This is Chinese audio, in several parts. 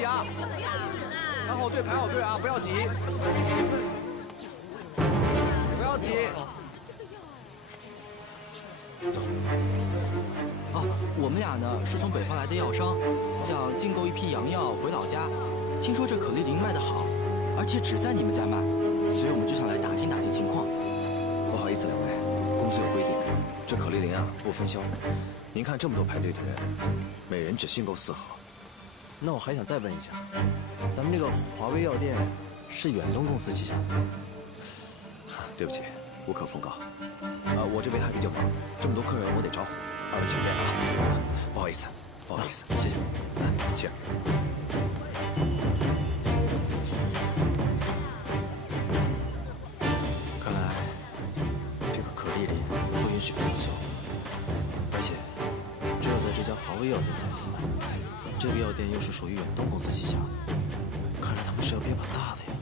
急啊！排好队，排好队啊！不要急，不要急。走。啊，我们俩呢是从北方来的药商，想进购一批洋药回老家。听说这可丽林卖得好，而且只在你们家卖，所以我们就想来打听打听情况。不好意思，两位，公司有规定，这可丽林啊不分销。您看这么多排队的人，每人只限购4盒。那我还想再问一下，咱们这个华威药店是远东公司旗下的？对不起，无可奉告。我这边还比较忙，这么多客人我得招呼。2位请便啊，不好意思，不好意思，谢谢。请。看来这个可丽林不允许分销，而且只有在这家华威药店才能卖。这个药店又是属于远东公司旗下的，看来他们是要憋把大的呀。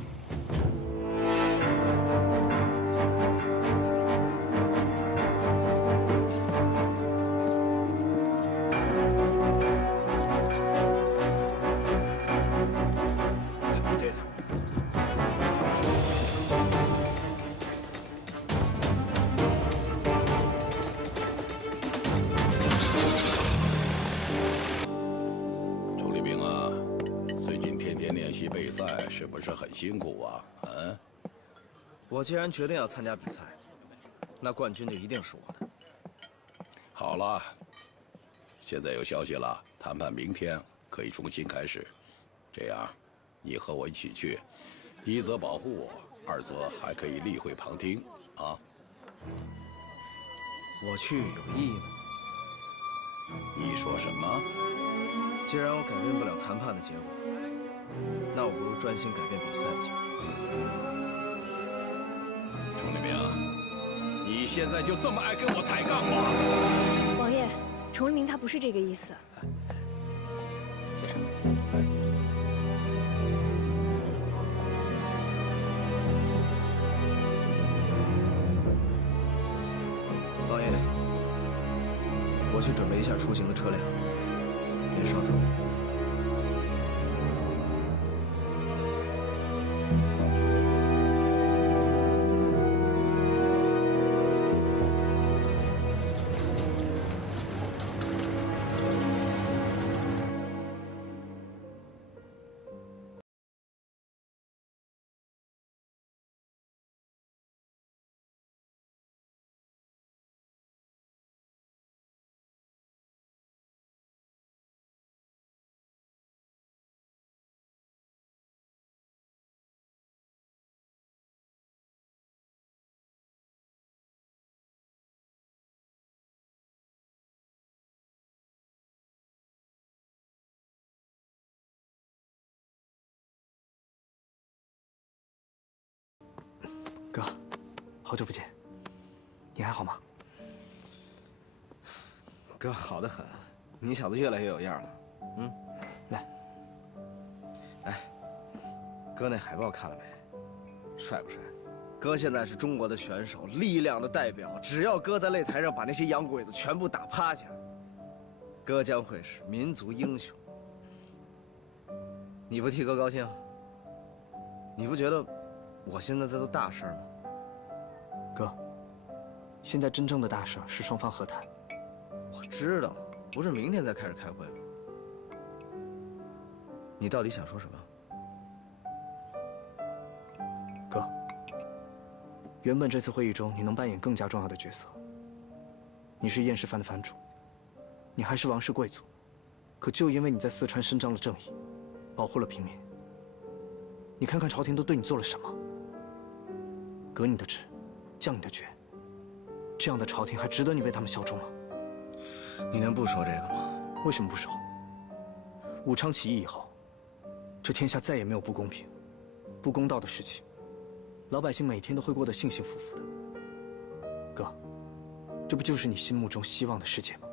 是不是很辛苦啊？嗯，我既然决定要参加比赛，那冠军就一定是我的。好了，现在有消息了，谈判明天可以重新开始。这样，你和我一起去，一则保护我，二则还可以例会旁听啊。我去有意义吗？你说什么？既然我改变不了谈判的结果，那我不如专心改变比赛结果。钟立明，你现在就这么爱跟我抬杠吗？王爷，崇立明他不是这个意思。先生。王爷，我去准备一下出行的车辆，您稍等。哥，好久不见，你还好吗？哥好得很，你小子越来越有样了。嗯，来，哎，哥那海报看了没？帅不帅？哥现在是中国的选手，力量的代表。只要哥在擂台上把那些洋鬼子全部打趴下，哥将会是民族英雄。你不替哥高兴？你不觉得我现在在做大事吗？哥，现在真正的大事是双方和谈。我知道，不是明天再开始开会吗？你到底想说什么？哥，原本这次会议中你能扮演更加重要的角色。你是燕氏藩的藩主，你还是王室贵族，可就因为你在四川伸张了正义，保护了平民，你看看朝廷都对你做了什么？革你的职，降你的爵，这样的朝廷还值得你为他们效忠吗？你能不说这个吗？为什么不说？武昌起义以后，这天下再也没有不公平、不公道的事情，老百姓每天都会过得幸幸福福的。哥，这不就是你心目中希望的世界吗？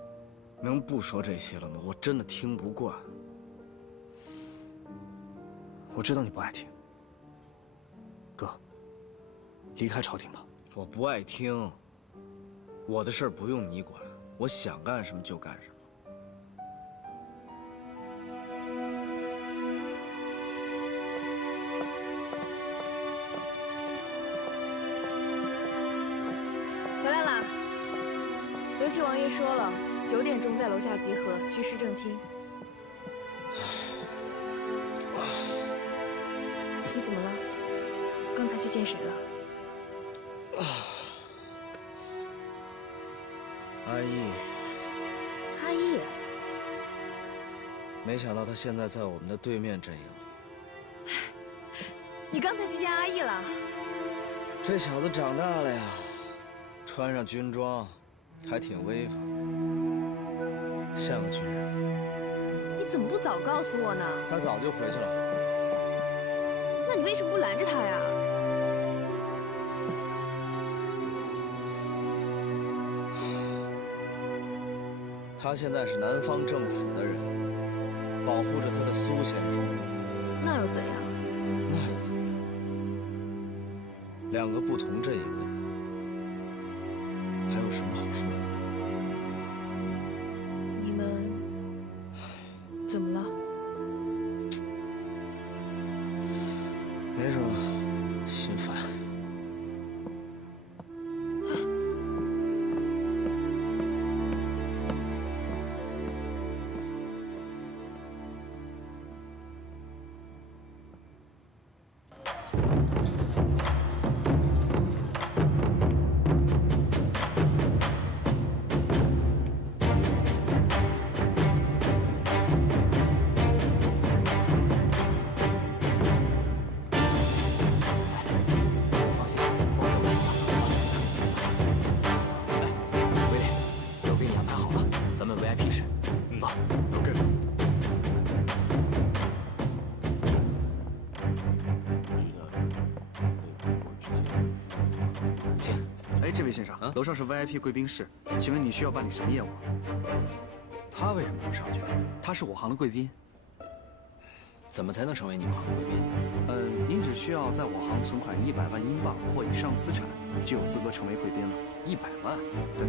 能不说这些了吗？我真的听不惯。我知道你不爱听，哥，离开朝廷吧。我不爱听，我的事儿不用你管，我想干什么就干什么。刘七王爷说了，9点钟在楼下集合，去市政厅。你怎么了？刚才去见谁了？阿义，阿义。没想到他现在在我们的对面阵营。你刚才去见阿义了？这小子长大了呀，穿上军装，还挺威风，像个军人。你怎么不早告诉我呢？他早就回去了。那你为什么不拦着他呀？他现在是南方政府的人，保护着他的苏先生。那又怎样？那又怎样？两个不同阵营的人，还有什么好说的？你们怎么了？没什么，心烦。放心，我会为你想办法。哎，威廉，都给你安排好了，咱们 VIP 室。走。OK。请。哎，这位先生，楼上是 VIP 贵宾室，请问你需要办理什么业务？他为什么不上去？他是我行的贵宾。怎么才能成为你们行的贵宾？您只需要在我行存款100万英镑或以上资产，就有资格成为贵宾了。100万？对。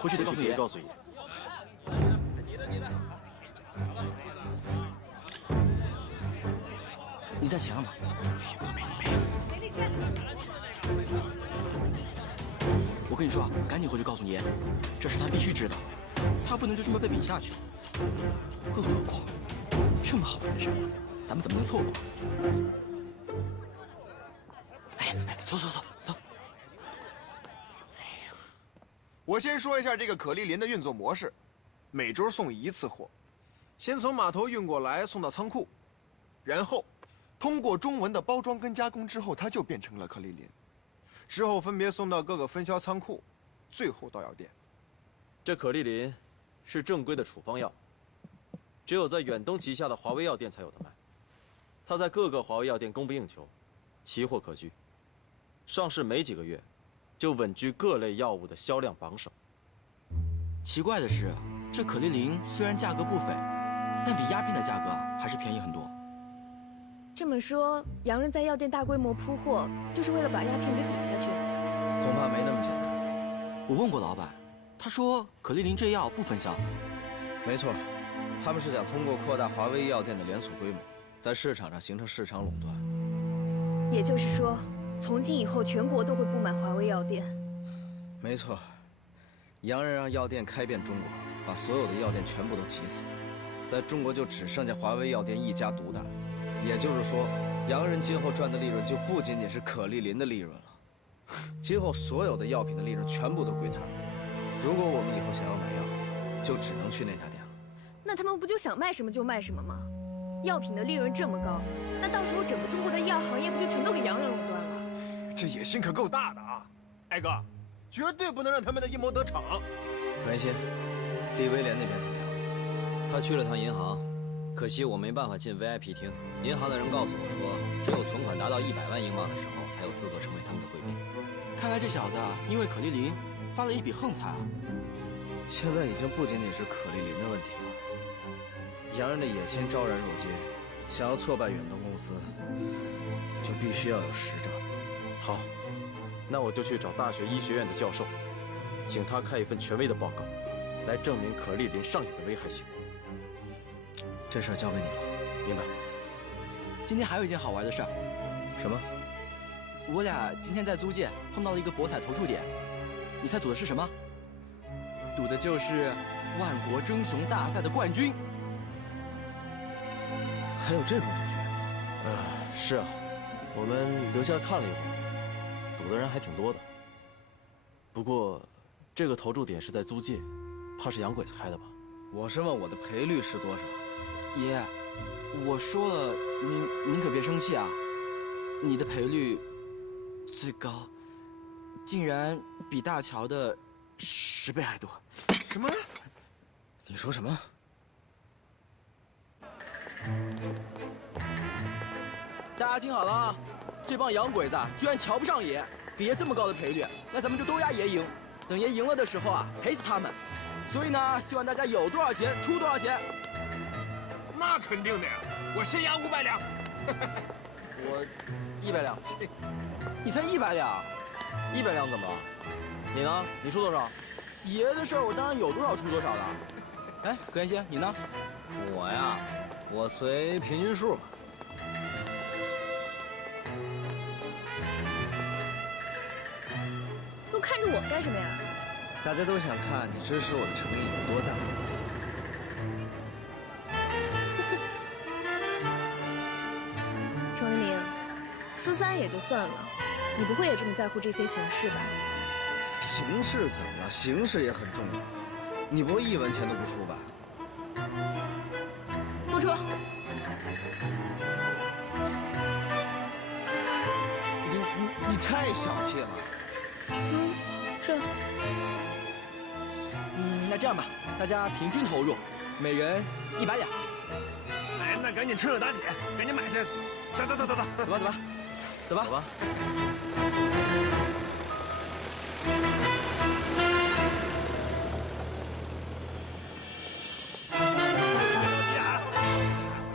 回去得告诉爷，告诉爷。你带钱了吗？没钱。我跟你说，赶紧回去告诉爷，这事他必须知道，他不能就这么被比下去。更何况，这么好玩的事，咱们怎么能错过？哎，走走走走。我先说一下这个可丽林的运作模式，每周送1次货，先从码头运过来送到仓库，然后通过中文的包装跟加工之后，它就变成了可丽林，之后分别送到各个分销仓库，最后到药店。这可丽林是正规的处方药，只有在远东旗下的华威药店才有的卖。它在各个华威药店供不应求，奇货可居。上市没几个月，就稳居各类药物的销量榜首。奇怪的是，这可丽林虽然价格不菲，但比鸦片的价格还是便宜很多。这么说，洋人在药店大规模铺货，就是为了把鸦片给比下去？恐怕没那么简单。我问过老板，他说可丽林这药不分销。没错，他们是想通过扩大华威药店的连锁规模，在市场上形成市场垄断。也就是说，从今以后全国都会布满华威药店。没错，洋人让药店开遍中国，把所有的药店全部都挤死，在中国就只剩下华威药店一家独大。也就是说，洋人今后赚的利润就不仅仅是可丽林的利润了，今后所有的药品的利润全部都归他们。如果我们以后想要买药，就只能去那家店了。那他们不就想卖什么就卖什么吗？药品的利润这么高，那到时候整个中国的医药行业不就全都给洋人垄断了？这野心可够大的啊！艾哥，绝对不能让他们的阴谋得逞。可一心，利威廉那边怎么样？他去了趟银行，可惜我没办法进 VIP 厅。银行的人告诉我说，只有存款达到100万英镑的时候，才有资格成为他们的贵宾。看来这小子因为可丽琳发了一笔横财啊！现在已经不仅仅是可丽琳的问题了，洋人的野心昭然若揭，想要挫败远东公司，就必须要有实证。好，那我就去找大学医学院的教授，请他开一份权威的报告，来证明可丽琳上瘾的危害性。这事儿交给你了。明白。今天还有一件好玩的事儿。什么？我俩今天在租界碰到了一个博彩投注点，你猜赌的是什么？赌的就是万国争雄大赛的冠军。还有这种赌局？是啊，我们留下来看了一会儿，赌的人还挺多的。不过，这个投注点是在租界，怕是洋鬼子开的吧？我是问我的赔率是多少？爷，我说了，您可别生气啊。你的赔率最高，竟然比大乔的10倍还多。什么？你说什么？大家听好了啊，这帮洋鬼子居然瞧不上爷，给爷这么高的赔率，那咱们就都押爷赢。等爷赢了的时候啊，赔死他们。所以呢，希望大家有多少钱出多少钱。那肯定的呀，我先押500两。我100两，你才100两100两怎么了？你呢？你出多少？爷的事儿我当然有多少出多少了。哎，葛元熙，你呢？我呀，我随平均数吧。都看着我干什么呀？大家都想看你支持我的诚意有多大。程一鸣，私3也就算了，你不会也这么在乎这些形式吧？形式怎么了？形式也很重要。你不会1文钱都不出吧？不出。你太小气了。是。那这样吧，大家平均投入，每人100两。哎，那赶紧趁热打铁，赶紧买去。走。走吧。走吧。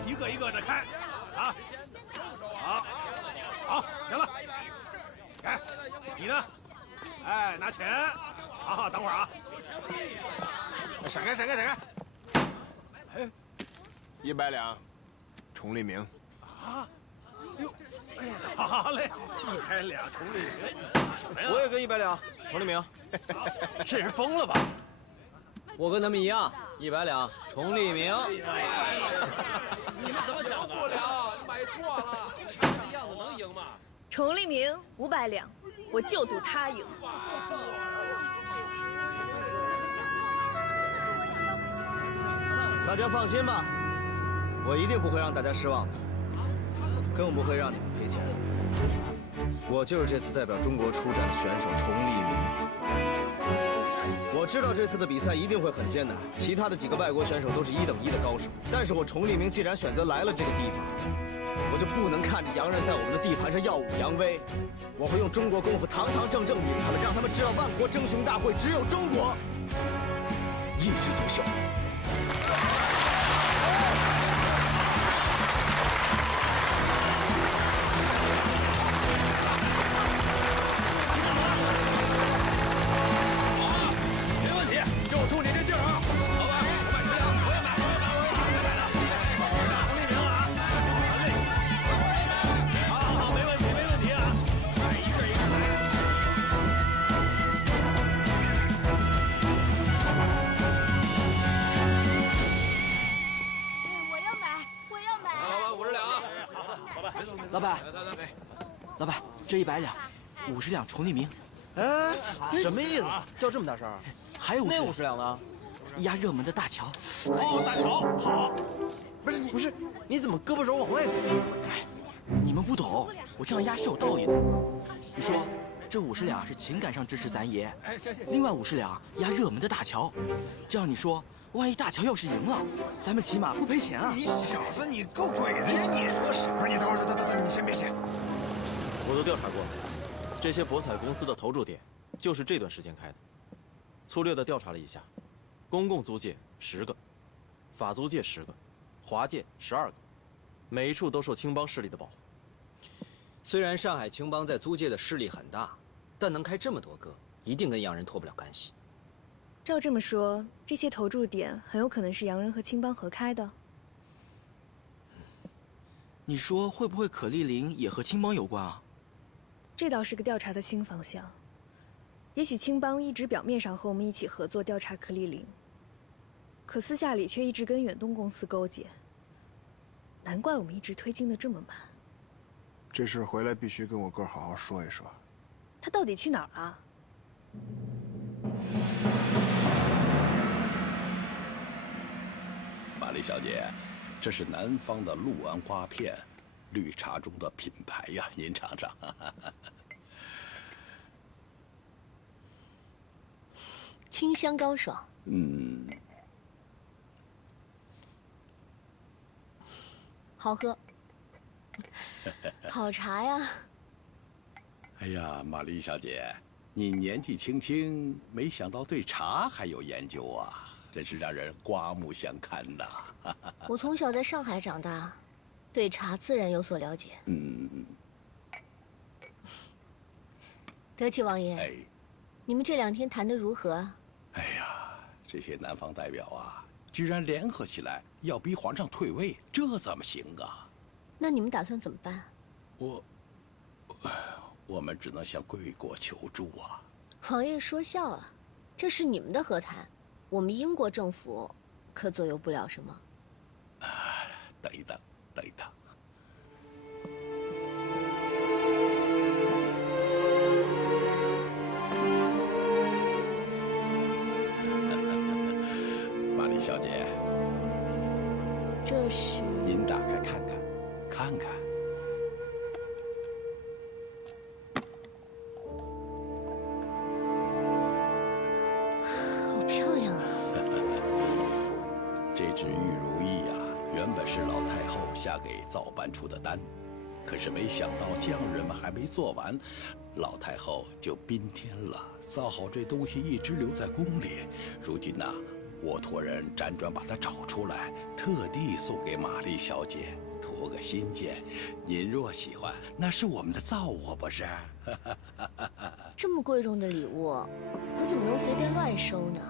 一个一个的开，啊，好，行了。哎，你呢？哎，拿钱。好，等会儿啊。闪开！哎，100两，崇利明。啊，哟，哎呀，好嘞，100两，崇利明。什么呀？我也跟100两，崇利明。这人疯了吧？我跟他们一样，100两，崇利明。你们怎么想的？不了，你买错了。你看这样子能赢吗？崇利明500两，我就赌他赢。大家放心吧，我一定不会让大家失望的，更不会让你们赔钱。我就是这次代表中国出战的选手崇利明。我知道这次的比赛一定会很艰难，其他的几个外国选手都是1等1的高手，但是我崇利明既然选择来了这个地方，我就不能看着洋人在我们的地盘上耀武扬威。我会用中国功夫堂堂正正赢他们，让他们知道万国争雄大会只有中国一枝独秀。老板，这100两，50两崇利明。哎，什么意思？叫这么大声？还有那50两呢？压热门的大乔。哦，大乔，好。不是，你怎么胳膊肘往外拐？哎，你们不懂，我这样压是有道理的。你说，这50两是情感上支持咱爷，另外50两压热门的大乔，这样你说万一大乔要是赢了，咱们起码不赔钱啊！你小子，你够鬼的呀！你说是？不是你等会儿，等，你先别谢。我都调查过了，这些博彩公司的投注点就是这段时间开的。粗略的调查了一下，公共租界10个，法租界10个，华界12个，每一处都受青帮势力的保护。虽然上海青帮在租界的势力很大，但能开这么多个，一定跟洋人脱不了干系。照这么说，这些投注点很有可能是洋人和青帮合开的。你说会不会可丽琳也和青帮有关啊？这倒是个调查的新方向。也许青帮一直表面上和我们一起合作调查可丽琳，可私下里却一直跟远东公司勾结。难怪我们一直推进的这么慢。这事回来必须跟我哥好好说一说。他到底去哪儿了？玛丽小姐，这是南方的陆安瓜片，绿茶中的品牌呀，您尝尝。清香高爽。好喝。好茶呀。哎呀，玛丽小姐，你年纪轻轻，没想到对茶还有研究啊，真是让人刮目相看呐。我从小在上海长大，对茶自然有所了解。德启王爷，你们这2天谈得如何啊？哎呀，这些南方代表啊，居然联合起来要逼皇上退位，这怎么行啊？那你们打算怎么办？我们只能向贵国求助啊！王爷说笑啊，这是你们的和谈，我们英国政府可左右不了什么。等一等，等一等。玛丽小姐，这是？您打开看看，看看。是老太后下给造办处的单，可是没想到匠人们还没做完，老太后就宾天了。造好这东西一直留在宫里，如今呢，我托人辗转把它找出来，特地送给玛丽小姐，图个新鲜。您若喜欢，那是我们的造物，不是？这么贵重的礼物，我怎么能随便乱收呢？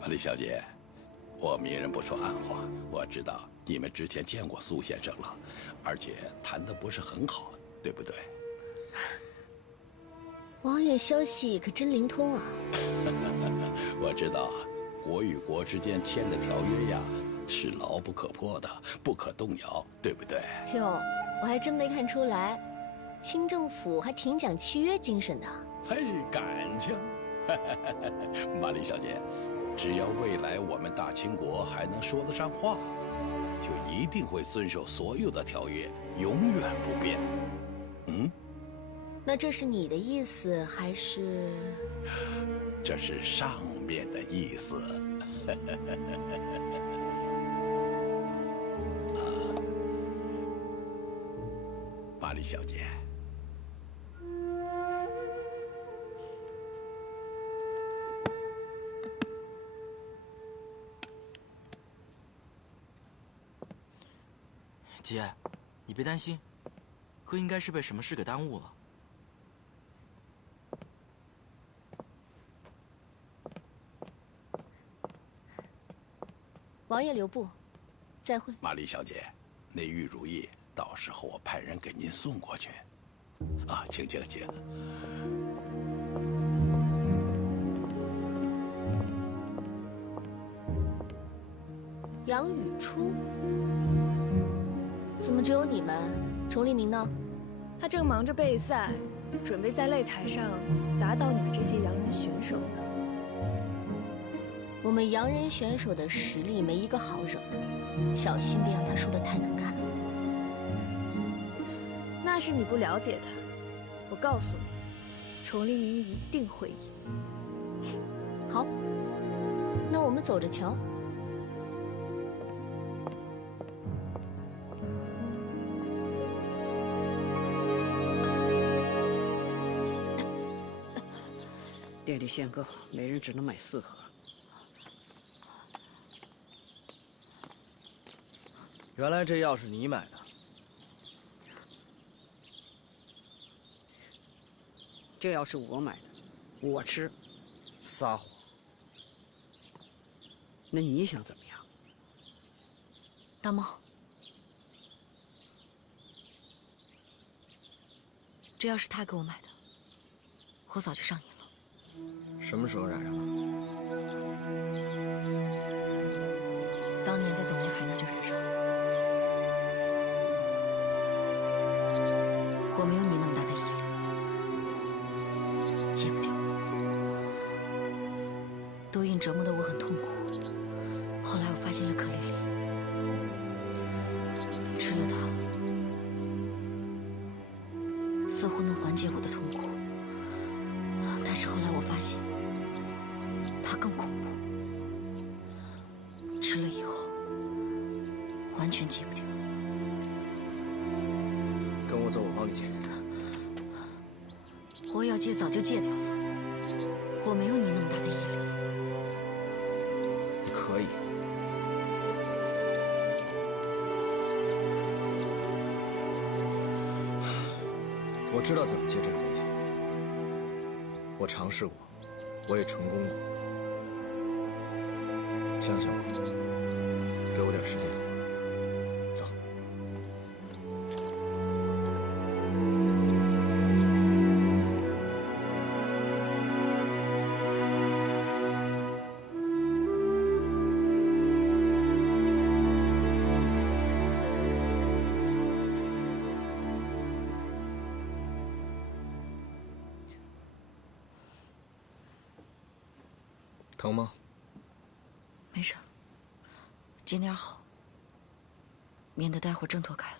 玛丽小姐。我明人不说暗话，我知道你们之前见过苏先生了，而且谈得不是很好，对不对？王爷消息可真灵通啊！我知道，国与国之间签的条约呀，是牢不可破的，不可动摇，对不对？哟，我还真没看出来，清政府还挺讲契约精神的。嘿，感情，玛丽小姐。只要未来我们大清国还能说得上话，就一定会遵守所有的条约，永远不变。那这是你的意思，还是？这是上面的意思。玛丽小姐。姐，你别担心，哥应该是被什么事给耽误了。王爷留步，再会。玛丽小姐，那玉如意，到时候我派人给您送过去。啊，请。杨雨初。怎么只有你们？崇黎明呢？他正忙着备赛，准备在擂台上打倒你们这些洋人选手呢。我们洋人选手的实力没一个好惹的，小心别让他输得太难看。那是你不了解他，我告诉你，崇黎明一定会赢。好。那我们走着瞧。店里限购，每人只能买4盒。原来这药是你买的。这药是我买的，我吃。撒谎！那你想怎么样？大猫，这药是他给我买的，我早就上瘾了。什么时候染上的？当年在董年海那就染上了。我没有你那么大的毅力，戒不掉。多云折磨得我很痛苦。后来我发现了可丽丽，吃了它，似乎能缓解我的痛苦。但是后来我发现，它更恐怖。吃了以后，完全戒不掉。跟我走，我帮你戒。我要戒早就戒掉了，我没有你那么大的毅力。你可以。我知道怎么戒这个东西，我尝试过，我也成功过。相信我，给我点时间。走。疼吗？没事，减点好，免得待会儿挣脱开了。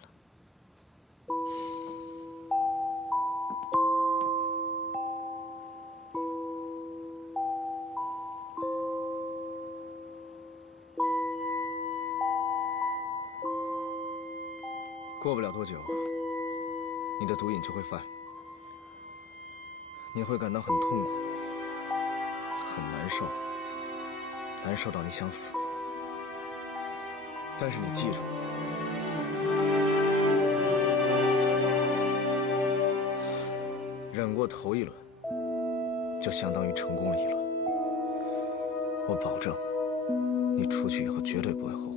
过不了多久，你的毒瘾就会犯，你会感到很痛苦，很难受。难受到你想死，但是你记住，忍过头一轮，就相当于成功了一轮。我保证，你出去以后绝对不会后悔。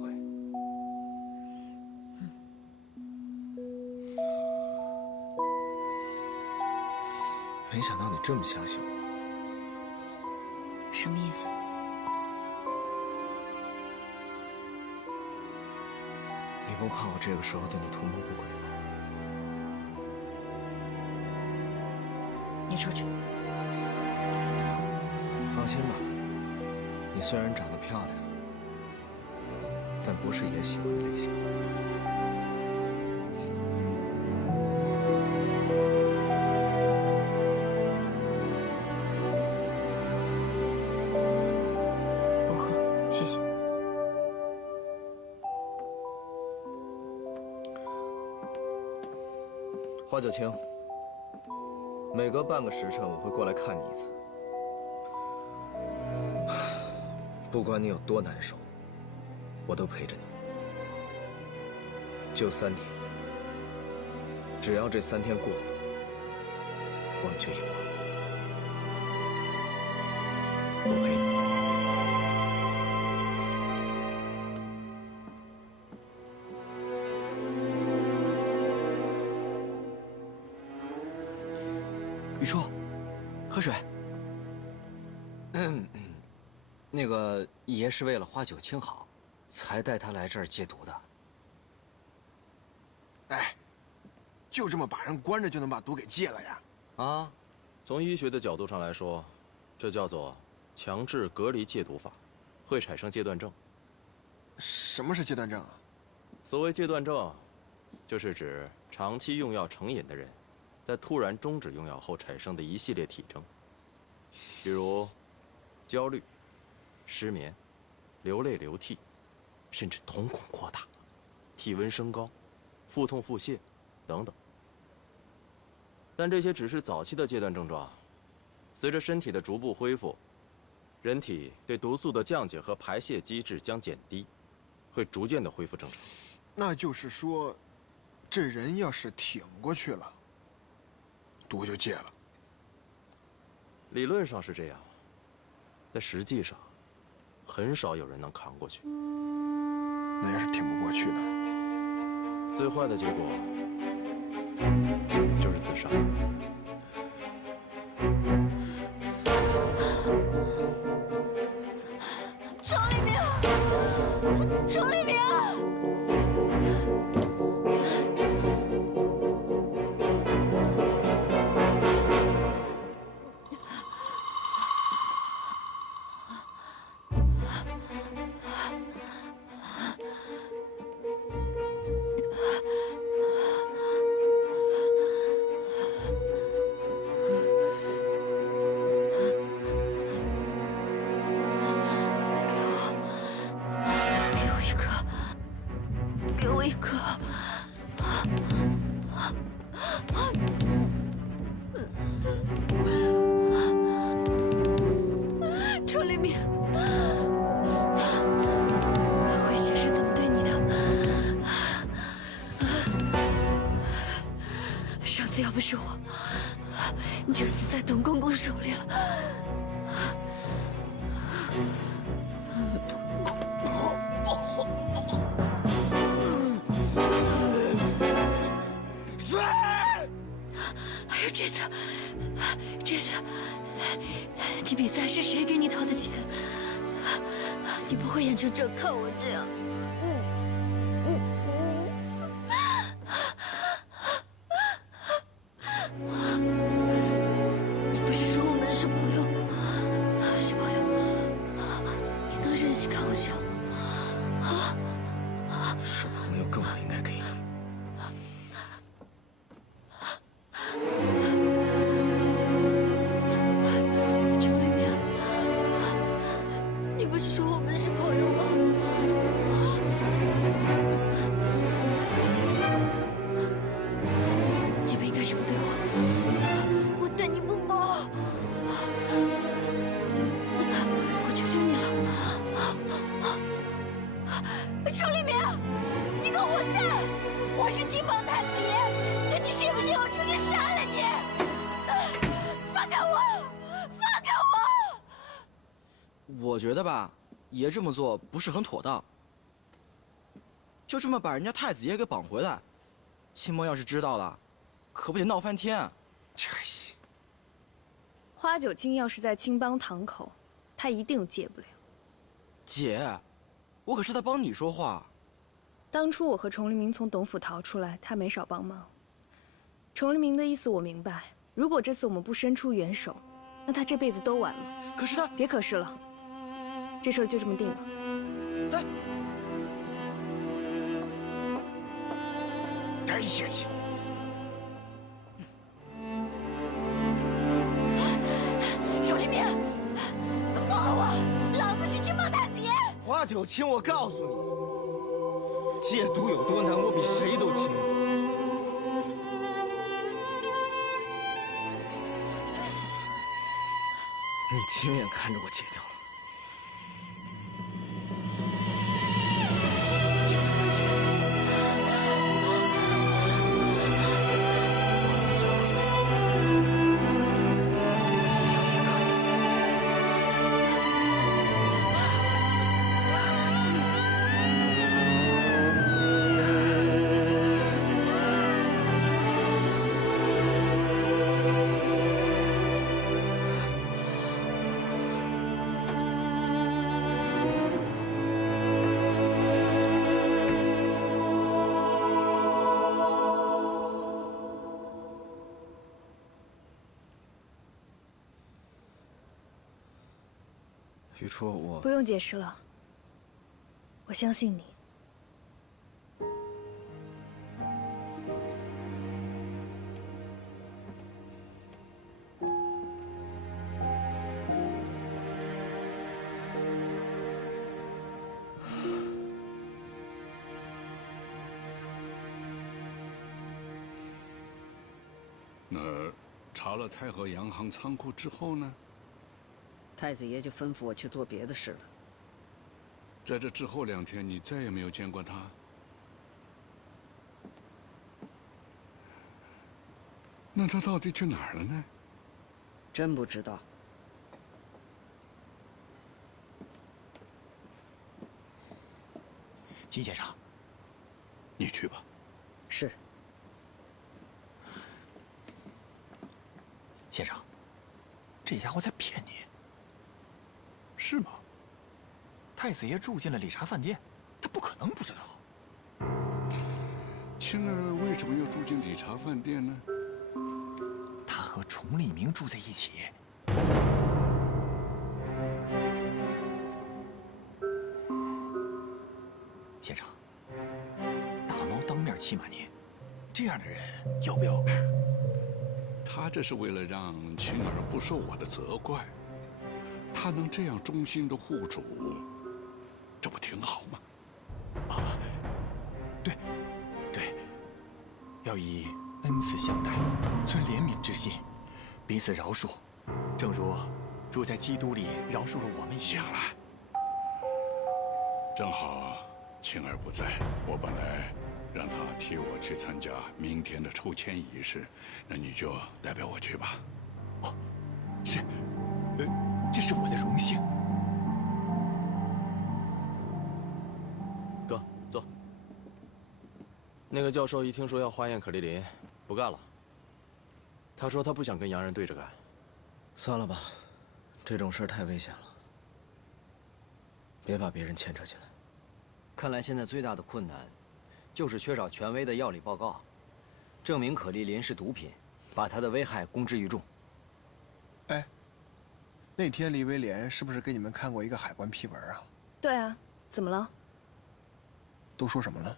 没想到你这么相信我。什么意思？你不怕我这个时候对你图谋不轨吗？你出去。放心吧，你虽然长得漂亮，但不是爷喜欢的类型。不喝，谢谢。花九清，每隔半个时辰我会过来看你一次。不管你有多难受，我都陪着你。就3天，只要这3天过了，我们就赢了。我陪你。雨叔，喝水。那个爷是为了花九清好，才带他来这儿戒毒的。哎，就这么把人关着就能把毒给戒了呀？啊，从医学的角度上来说，这叫做强制隔离戒毒法，会产生戒断症。什么是戒断症啊？所谓戒断症，就是指长期用药成瘾的人，在突然终止用药后产生的一系列体征，比如焦虑、失眠、流泪流涕，甚至瞳孔扩大，体温升高，腹痛腹泻等等。但这些只是早期的阶段症状，随着身体的逐步恢复，人体对毒素的降解和排泄机制将减低，会逐渐的恢复正常。那就是说，这人要是挺过去了，毒就戒了。理论上是这样，但实际上，很少有人能扛过去。那要是挺不过去呢？最坏的结果就是自杀。钟立明，钟立明！钟立明，我以前是怎么对你的？上次要不是我，你就死在董公公手里了。水！还有这次，你比赛是谁给你掏的钱？你不会眼睁睁看我这样？你不是说我们是朋友吗？是朋友，你能忍心看我笑吗？是朋友更不应该给你。你不是说我们是朋友吗？你不应该这么对我，我待你不薄。我求求你了，钟立明，你个混蛋！我是金榜太子爷，那你信不信我出去杀了你？放开我！放开我！我觉得吧，爷这么做不是很妥当。就这么把人家太子爷给绑回来，青帮要是知道了，可不得闹翻天。花九卿要是在青帮堂口，他一定戒不了。姐，我可是在帮你说话。当初我和崇黎明从董府逃出来，他没少帮忙。崇黎明的意思我明白，如果这次我们不伸出援手，那他这辈子都完了。可是他……别可是了，这事儿就这么定了。哎，该下去。钟立明，放了我！老子是青帮太子爷。花九卿，我告诉你，戒毒有多难，我比谁都清楚。你亲眼看着我戒掉了。就3天，我能做到的。雨初，我不用解释了，我相信你。那查了太和洋行仓库之后呢？太子爷就吩咐我去做别的事了。在这之后2天，你再也没有见过他？那他到底去哪儿了呢？真不知道。金先生，你去吧。是。先生，这家伙在骗你，是吗？太子爷住进了理查饭店，他不可能不知道。青儿为什么要住进理查饭店呢？他和崇立明住在一起。先生，大猫当面欺骂您，这样的人要不要？他这是为了让青儿不受我的责怪。他能这样忠心的护主，这不挺好吗？啊，对，要以恩慈相待，存怜悯之心，彼此饶恕，正如主在基督里饶恕了我们一样。正好青儿不在，我本来让他替我去参加明天的抽签仪式，那你就代表我去吧。哦，是，这是我的荣幸。哥，坐。那个教授一听说要化验可丽琳，不干了。他说他不想跟洋人对着干。算了吧，这种事太危险了，别把别人牵扯进来。看来现在最大的困难，就是缺少权威的药理报告，证明可丽琳是毒品，把它的危害公之于众。哎，那天李威廉是不是给你们看过一个海关批文啊？对啊，怎么了？都说什么了？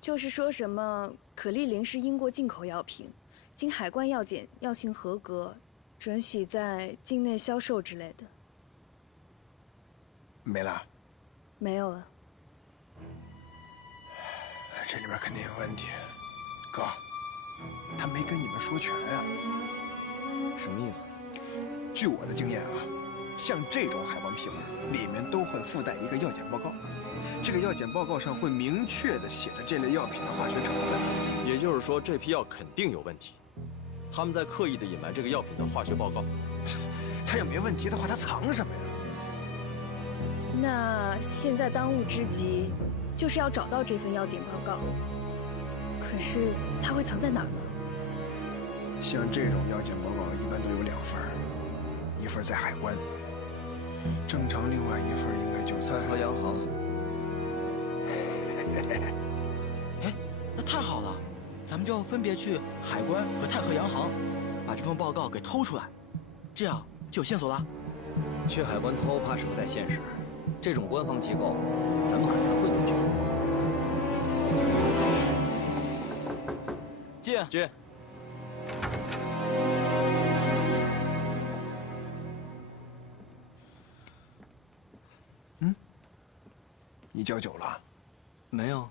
就是说什么可丽琳是英国进口药品，经海关药检，药性合格，准许在境内销售之类的。没了？没有了。这里边肯定有问题，哥，他没跟你们说全呀。什么意思？据我的经验啊，像这种海关批文里面都会附带一个药检报告，这个药检报告上会明确的写着这类药品的化学成分。也就是说，这批药肯定有问题，他们在刻意的隐瞒这个药品的化学报告。他要没问题的话，他藏什么呀？那现在当务之急就是要找到这份药检报告。可是它会藏在哪儿呢？像这种药检报告一般都有2份，一份在海关，正常另外一份应该就在太和洋行。哎，那太好了，咱们就分别去海关和太和洋行，把这份报告给偷出来，这样就有线索了。去海关偷怕是不太现实，这种官方机构，咱们很难混进去。进。你叫酒了？没有。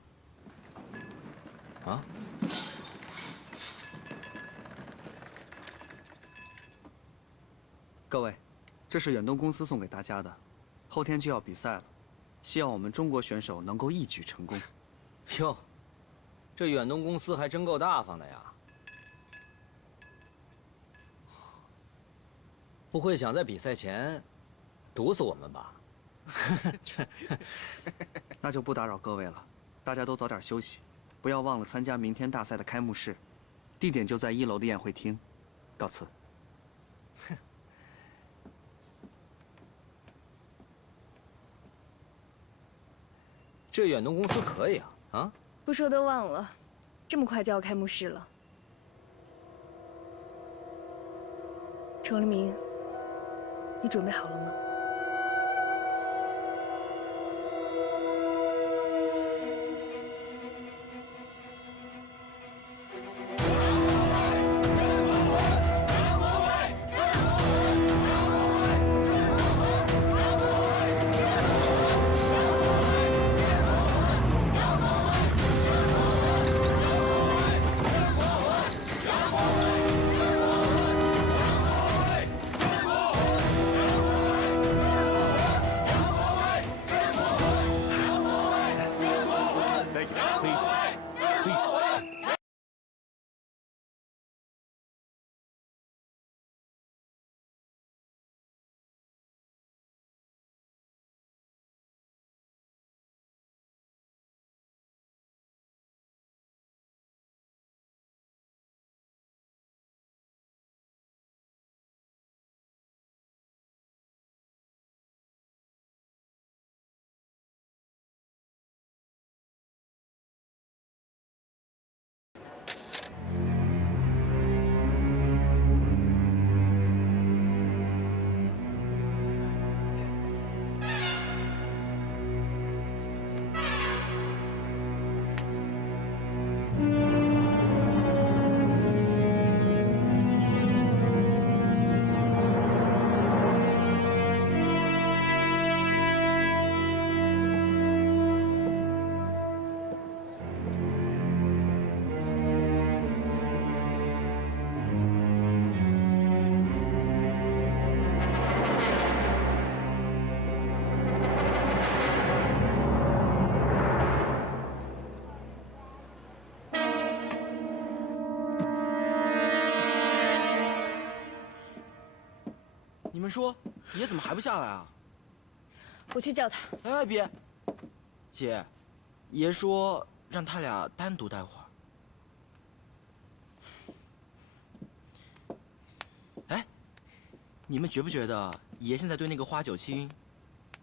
啊？各位，这是远东公司送给大家的，后天就要比赛了，希望我们中国选手能够一举成功。哟，这远东公司还真够大方的呀！不会想在比赛前毒死我们吧？那就不打扰各位了，大家都早点休息，不要忘了参加明天大赛的开幕式，地点就在1楼的宴会厅。告辞。这远东公司可以啊！啊，不说都忘了，这么快就要开幕式了。程立明，你准备好了吗？们说，爷怎么还不下来啊？我去叫他。哎，别，姐，爷说让他俩单独待会儿。哎，你们觉不觉得爷现在对那个花九卿，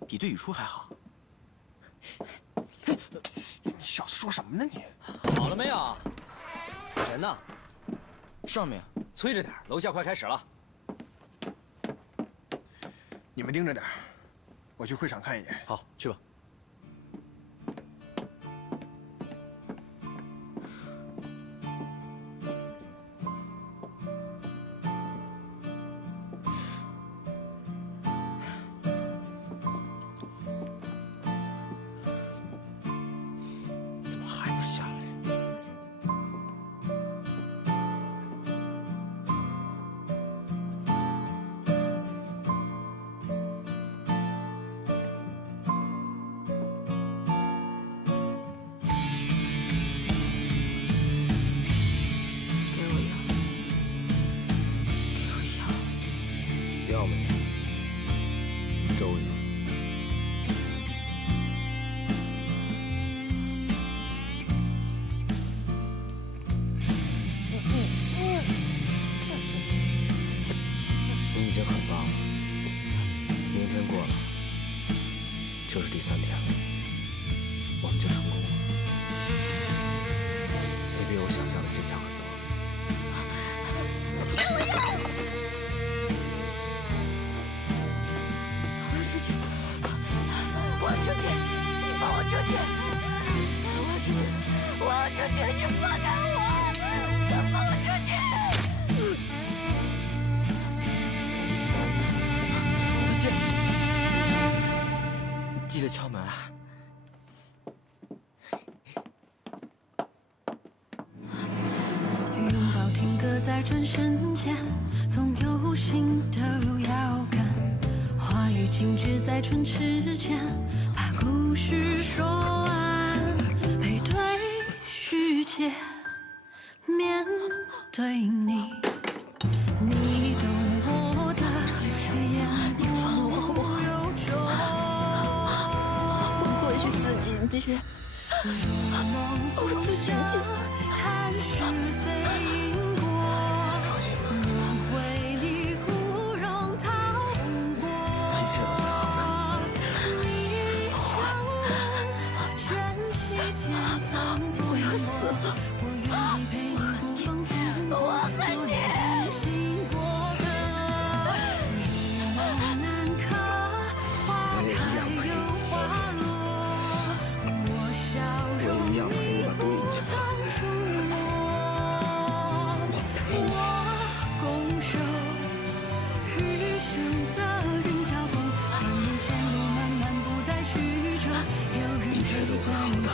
比对雨初还好？你小子说什么呢你？好了没有？人呢？上面。催着点，楼下快开始了。你们盯着点，我去会场看一眼。好，去吧。怎么还不下来？要没有？粥呢？你已经很棒了。明天过了，就是第3天了，我们就成功了。你比我想象的坚强很多。我要出去！你放我出去！我要出去！我要出去！你放开我！放我出去！记得敲门啊！拥抱停格在转身间，总有新的路要赶。话语静止在唇齿间，把故事说完。背对世界，面对你，你懂我的言不由衷。我回去自己接，我自己接。谈是非因果，轮回里苦让逃不过。一切都会好的。你相问，卷起千层风波。我要死了！我愿意陪你不放逐，我恨你！心过客，如梦难可，花开又花落。我笑容你不曾触摸，我拱手，余生的云交锋，万里前路漫漫不再曲折，有人陪伴着。